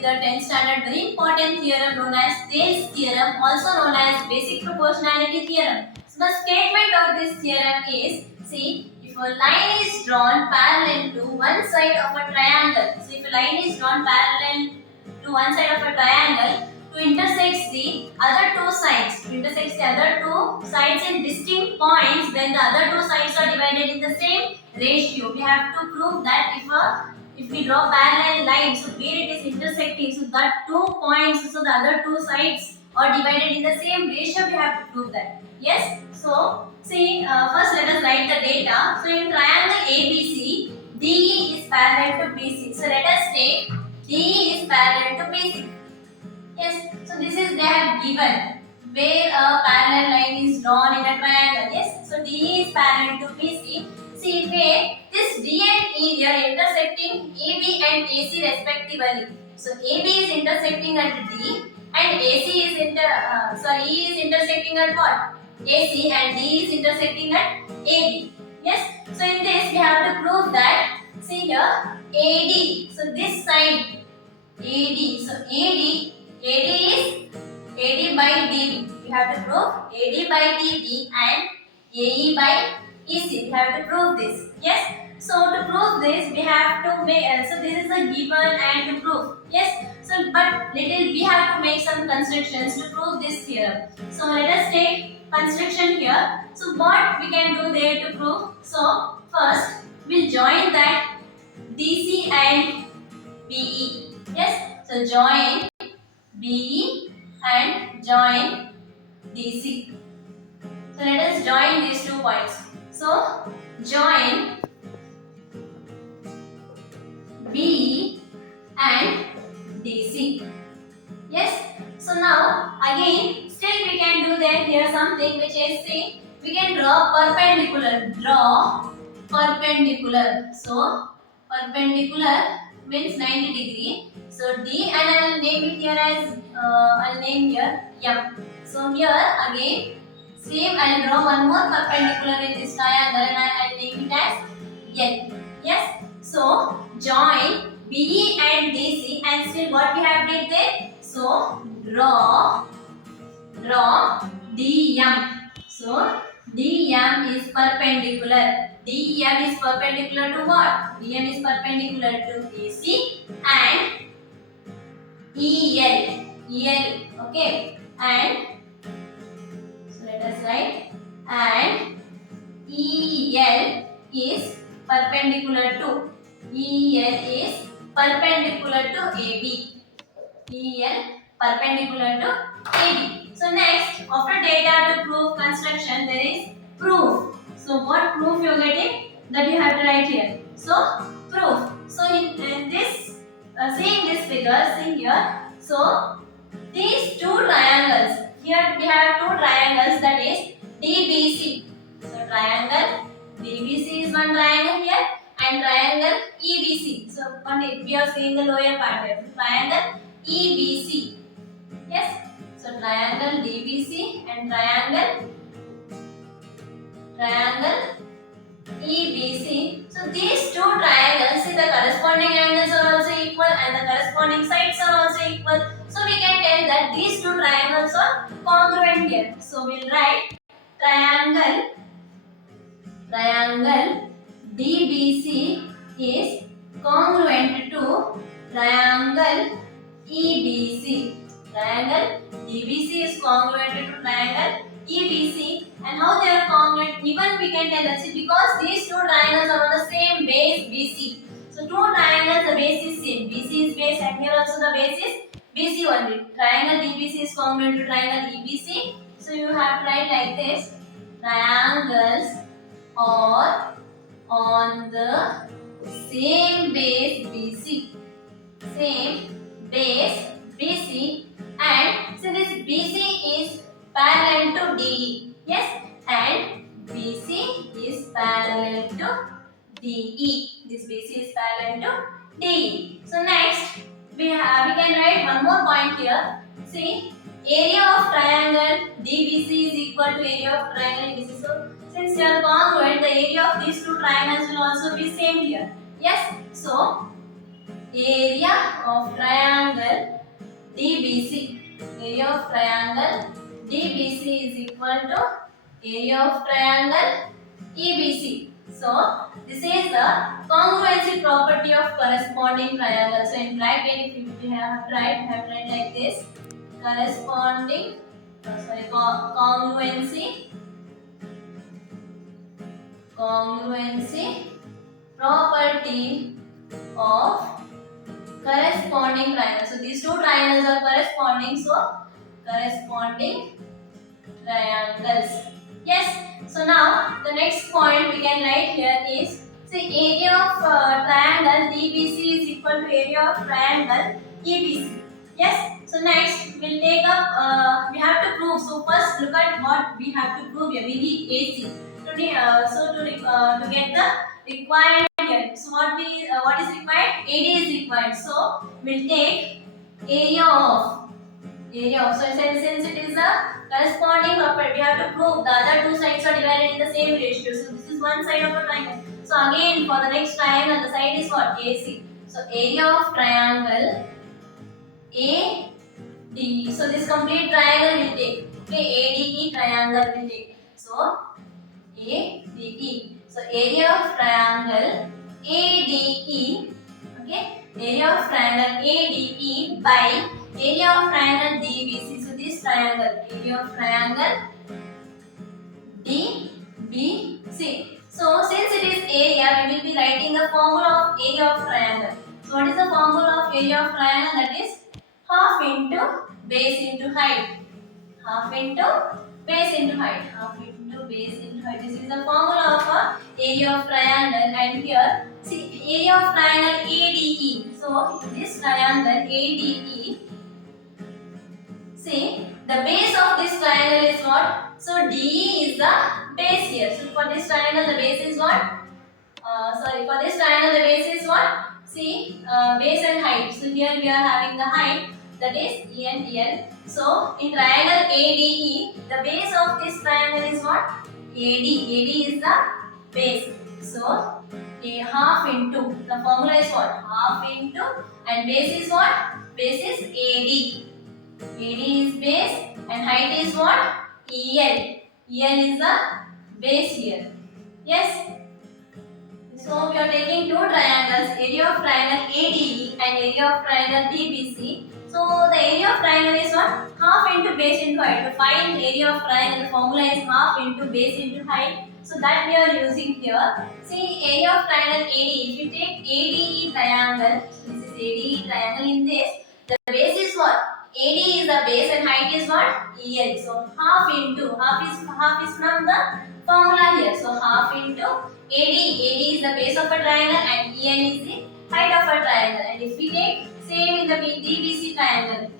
with the 10th standard very important theorem known as Thales theorem, also known as basic proportionality theorem. So the statement of this theorem is, see, if a line is drawn parallel to one side of a triangle, so if a line is drawn parallel to one side of a triangle to intersect the other two sides, in distinct points, then the other two sides are divided in the same ratio. We have to prove that if we draw parallel lines, so where it is intersecting, so that 2 points, so the other two sides are divided in the same ratio, we have to prove that. Yes. So see, first let us write the data. So in triangle ABC, DE is parallel to BC. So let us take DE is parallel to BC. Yes. So this is they have given where a parallel line is drawn in a triangle. Yes. So DE is parallel to BC. See where this D and E, they are intersecting AB and AC respectively. So AB is intersecting at D and E is intersecting at what? AC, and D is intersecting at AB. Yes. So in this we have to prove that, see here, AD. So this side AD. So AD is AD by DB. We have to prove AD by DB and AE by EC. We have to prove this. Yes. So to prove this, we have to make. So this is a given and to prove. Yes. So but we have to make some constructions to prove this theorem. So let us take construction here. So what we can do there to prove? So first we'll join that DC and BE. Yes. So join BE and join DC. So let us join these 2 points. So join BE and DC. Yes. So now again still we can do that here something which is, see, we can draw perpendicular. So perpendicular means 90 degree. So D, and I will name it here as I'll name here M. So here again same, I will draw one more perpendicular in this triangle and I will name it as N. Yes. So join BE and DC, and still what we have did there? So draw DM. So DM is perpendicular. DEM is perpendicular to what? DM is perpendicular to AC and EL. Okay. And so let us write, and EL is perpendicular to AB. EL perpendicular to AB. So next, after data to prove construction, there is proof. So what proof you are getting? That you have to write here. So proof. So in this, seeing this figure, see here. So these 2 triangles. Here we have 2 triangles, that is DBC. So triangle DBC is one triangle here, and triangle EBC. So we are seeing the lower part here. Triangle EBC. Yes. So triangle DBC and triangle EBC. So these 2 triangles, see, the corresponding angles are also equal and the corresponding sides are also equal. So we can tell that these 2 triangles are congruent here. So we'll write triangle DBC is congruent to triangle EBC. Triangle DBC is congruent to triangle EBC, and how they are congruent? Even we can tell that, see, because these 2 triangles are on the same base BC. So 2 triangles, the base is same. BC is base, and here also the base is BC only. Triangle DBC is congruent to triangle EBC. So you have to write like this: triangles are on the same base BC. And so this BC is parallel to DE. Yes, and BC is parallel to DE. This BC is parallel to DE. So next we can write one more point here. See, area of triangle DBC is equal to area of triangle EBC. So since they are congruent, the area of these 2 triangles will also be same here. Yes. So area of triangle DBC. Area of triangle DBC is equal to area of triangle EBC. So this is the congruency property of corresponding triangle. So in bracket, if you have tried like this: corresponding, congruency property of corresponding triangles. So these two triangles are corresponding. So corresponding triangles. Yes. So now the next point we can write here is, say, area of triangle DBC is equal to area of triangle EBC. Yes. So next we'll take up. We have to prove. So first look at what we have to prove here. We need AC. To get the required here. So what is required? AD is required. So we'll take area of. So since it is a corresponding property, we have to prove the other two sides are divided in the same ratio. So this is one side of a triangle. So again, for the next triangle, the side is what? AC. So area of triangle AD. So this complete triangle will take. Okay, ADE triangle will take. So ADE. So area of triangle ADE. Okay, area of triangle ADE by area of triangle DBC. So this triangle, area of triangle DBC. So since it is area, we will be writing the formula of area of triangle. So what is the formula of area of triangle? That is half into base into height. Half into base into height. Half into base into height. This is the formula of a area of triangle. And here, see, area of triangle ADE. So this triangle ADE. See, the base of this triangle is what? So DE is the base here. So for this triangle, the base is what? For this triangle, the base is what? See, base and height. So here we are having the height, that is E and L. So in triangle ADE, the base of this triangle is what? AD. AD is the base. So a half into, the formula is what? Half into, and base is what? Base is AD. AD is base and height is what? EL. EL is the base here. Yes. So we are taking two triangles, area of triangle ADE and area of triangle DBC. So the area of triangle is what? Half into base into height. To find area of triangle, the formula is half into base into height. So that we are using here. See, area of triangle ADE. If you take ADE triangle, so this is ADE triangle. In this, the base is what? AD is the base and height is what? EL. So half into, half is from the formula here. So half into AD. AD is the base of a triangle and EL is the height of a triangle. And if we take same in the DBC triangle.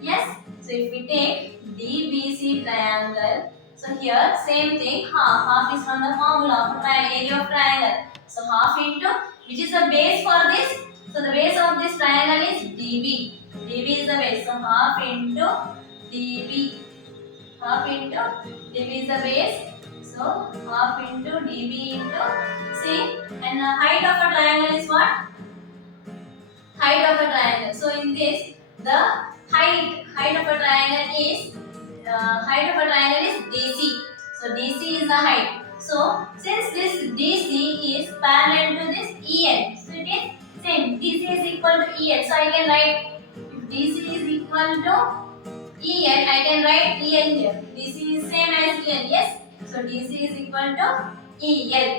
Yes. So if we take DBC triangle, so here same thing, half is from the formula of area of triangle. So half into, which is the base for this? So the base of this triangle is DB. DB is the base. So half into DB. Half into DB is the base. So half into DB into C. And the height of a triangle is what? Height of a triangle. So in this, the height of a triangle is DC. So DC is the height. So since this DC is parallel to this EL, so it is same. DC is equal to EL. So I can write, if DC is equal to EL, I can write EL here. DC is same as EL. Yes. So DC is equal to EL.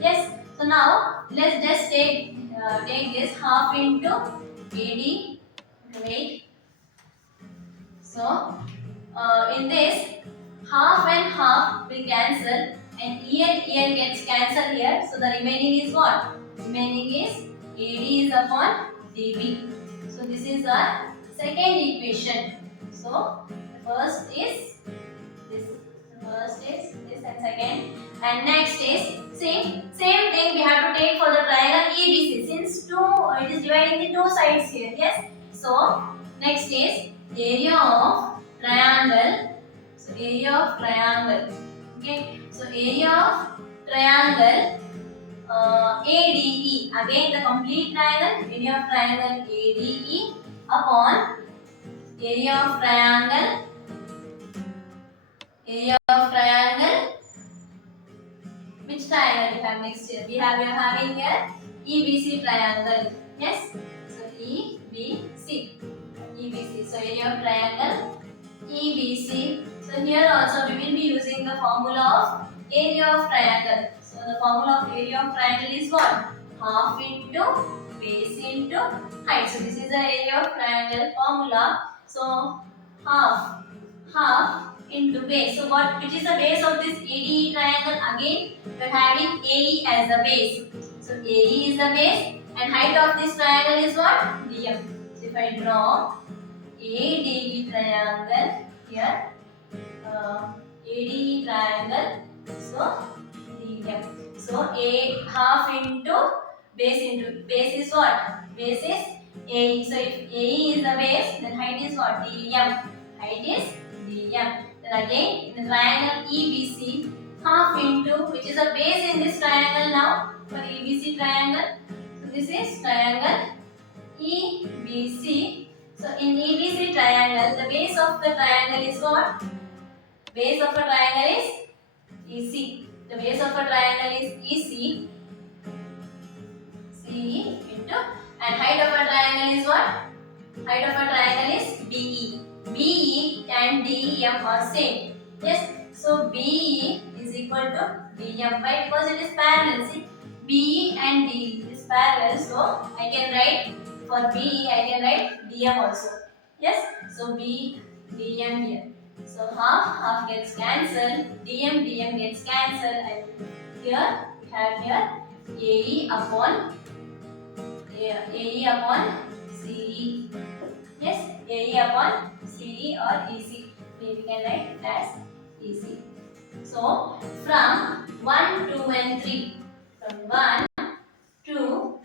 Yes. So now let's just take this half into AD. Wait. So in this, half and half will cancel and EL gets cancelled here. So the remaining is what? Remaining is AD is upon DB. So this is our second equation. So the first is this. And second. And next is same thing we have to take for the triangle EBC. Since it is dividing the two sides here. Yes. So next is area of triangle. So area of triangle. Okay. So area of triangle ADE. Again the complete triangle, area of triangle ADE upon area of triangle which triangle we have next here? We are having here EBC triangle. Yes. So EBC. So area of triangle EBC. So here also we will be using the formula of area of triangle. So the formula of area of triangle is what? Half into base into height. So this is the area of triangle formula. So half into base. So which is the base of this ADE triangle? Again we are having AE as the base. So AE is the base and height of this triangle is what? DM. So if I draw ADE triangle here, ADE triangle, so DM. So A half into base is what? Base is AE. So if AE is the base, then height is what? DM. Height is DM. Then again in the triangle EBC, half into, which is a base in this triangle now for EBC triangle. So this is triangle EBC. So in EBC triangle, the base of the triangle is what? Base of a triangle is EC. The base of a triangle is EC. CE into, and height of a triangle is what? Height of a triangle is BE. BE and DEM are same. Yes. So BE is equal to DM. Why? Because it is parallel. See, BE and DE is parallel. So I can write for BE. I can write DM also. Yes. So BE, DM here. So half gets cancelled. DM gets cancelled. And here we have here AE upon CE. Yes, AE upon CE or EC. We can write it as EC. So from 1, 2 and 3. From 1, 2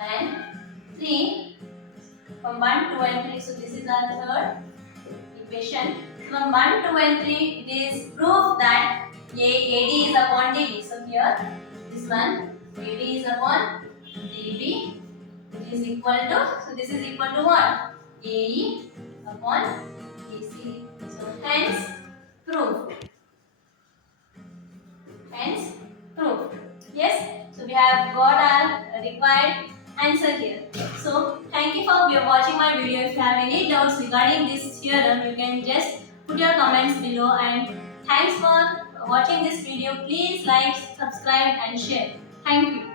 and 3. From 1, 2 and 3. So this is our third equation. From 1, 2 and 3, it is proof that AD is upon DB. So here, this one, AD is upon DB, which is equal to, so this is equal to what? AE upon EC. So hence proved. Yes, so we have got our required answer here. So thank you for watching my video. If you have any doubts regarding this theorem, you can just put your comments below, and thanks for watching this video. Please like, subscribe and share. Thank you.